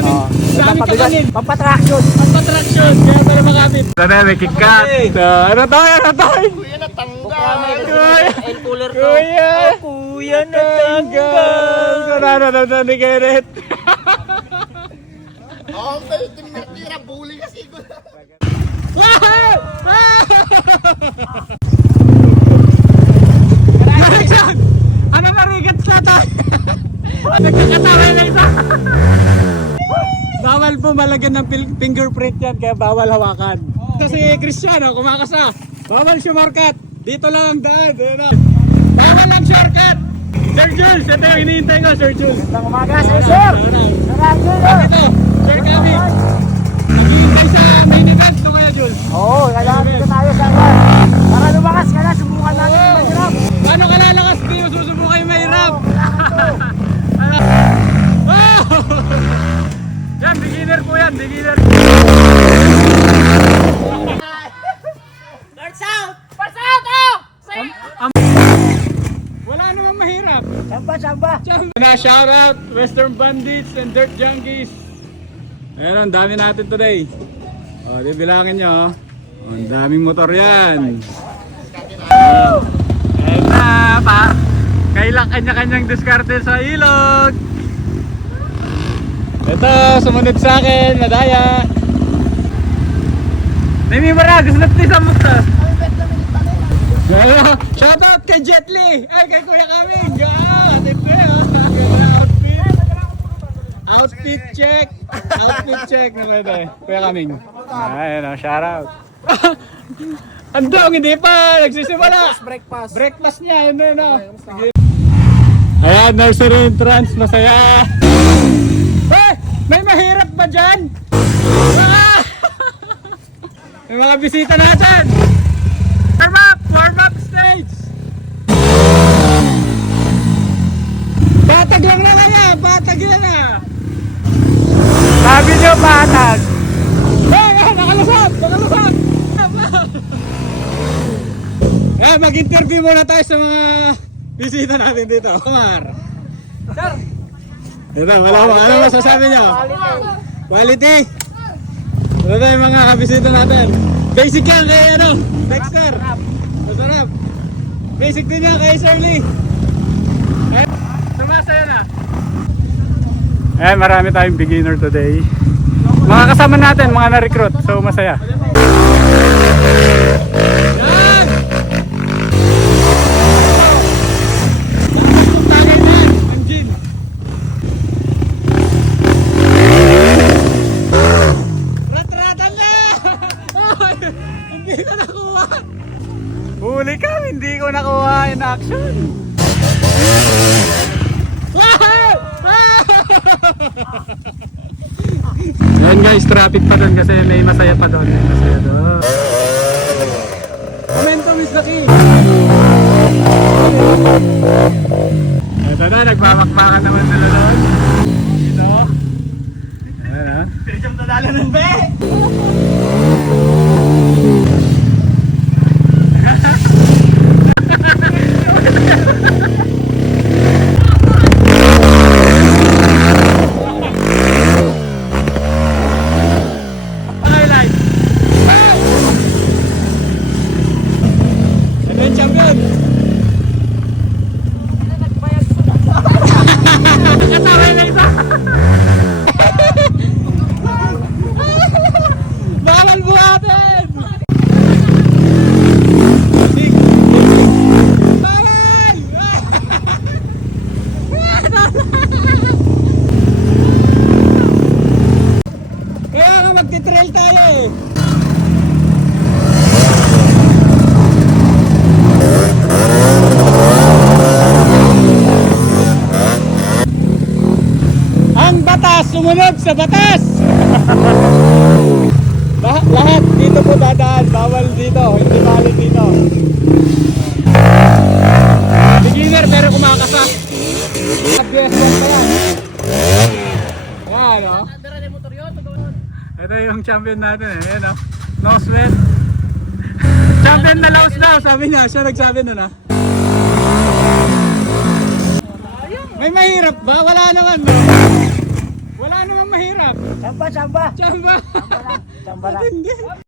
daming kakanin. Pampatraction. Pampatraction, kaya pala makapit. Sana may kickback. Ano to? Kuya natanggal. El cooler to. Kuya natanggal. Nararamdaman na ni Kenneth. Oo, pero tira bully kasi ko. Direction! Ano marigat sa to? Nagkakatawa na isa. Bawal po malagyan ng fingerprint yan, kaya bawal hawakan. Kasi Cristiano, kumakasa. Bawal shortcut. Dito lang ang daan. Bawal lang shortcut. Sir Jules, ito yung hinihintay ko, Sir Jules. Magandang umaga sa sir. Ito, Sir Kami. Naghihintay sa main event to kaya, Jules. Oo, kailangan dito tayo sa para lumakas ka na, subukan natin yung mahirap. Paano ka lalakas? Hindi mo susubukan yung mahirap. Yan, beginner po yan, beginner. North South! North South! Oh! Wala namang mahirap. Samba! Na shoutout Western Bandits and Dirt Junkies. Ayan, ang dami natin today. O, di bilangin nyo. O, ang daming motor yan. Ayan na, pa. Kailang kanya-kanyang diskarte sa ilog. Ito, sumunod sa akin, madaya. Nami Maragos, natin sa mukta. Shoutout kay Jet Li! Ay, kay Kuya Kaming! Outfit check! Outfit check na pwede. Kuya Kaming. Ayun o, shoutout. Andong, hindi pa! Nagsisimula! Breakfast. Breakfast niya, yun na. Ayan, nursery entrance, masaya. Eh! May mahirap ba dyan? Ah! May mga bisita natin! Warm up stage! Patag lang na kaya! Patag yan na! Sabi niyo patag. Nakalusot! Nakalusot! Mag-interview muna tayo sa mga bisita natin dito. Kumar! Sir! Ito, ano masasabi nyo? Quality! Ito tayo mga bisita natin. Basic yan kay Dexter! Masarap! Basic din yan kay Shirley! Sumasaya na! Eh, marami tayong beginner today. Mga kasama natin, mga na-recruit. So, masaya. Yan! Tagay na! Engine! Rat-ratan na! Hindi na nakuha! Huli ka, hindi ko nakuha in action. Yan guys, traffic pa doon kasi may masaya pa doon. May masaya doon. Momentum is the key. Ito na, nagmamakbakan naman sila doon. Dito. Ayan ha. Pirijam na lala ng be! Highlight. Ito yung champion. Nakatawa na isa. Bawal buhatin. Bawal. Kaya nga magti-trail tayo eh. Ang batas, sumunod sa batas! Lahat dito po dadaan, bawal dito, hindi bali dito. Beginner pero kumakasa. BS1 pa yan. Ayan o. Ito yung champion natin eh. Ayan o. No sweat. Champion na laos daw. Sabi niya, siya nagsabi nun ah. May mahirap ba? Wala naman no? Wala namang mahirap. Samba, samba. Chamba. Samba lang. Samba lang. Hindi.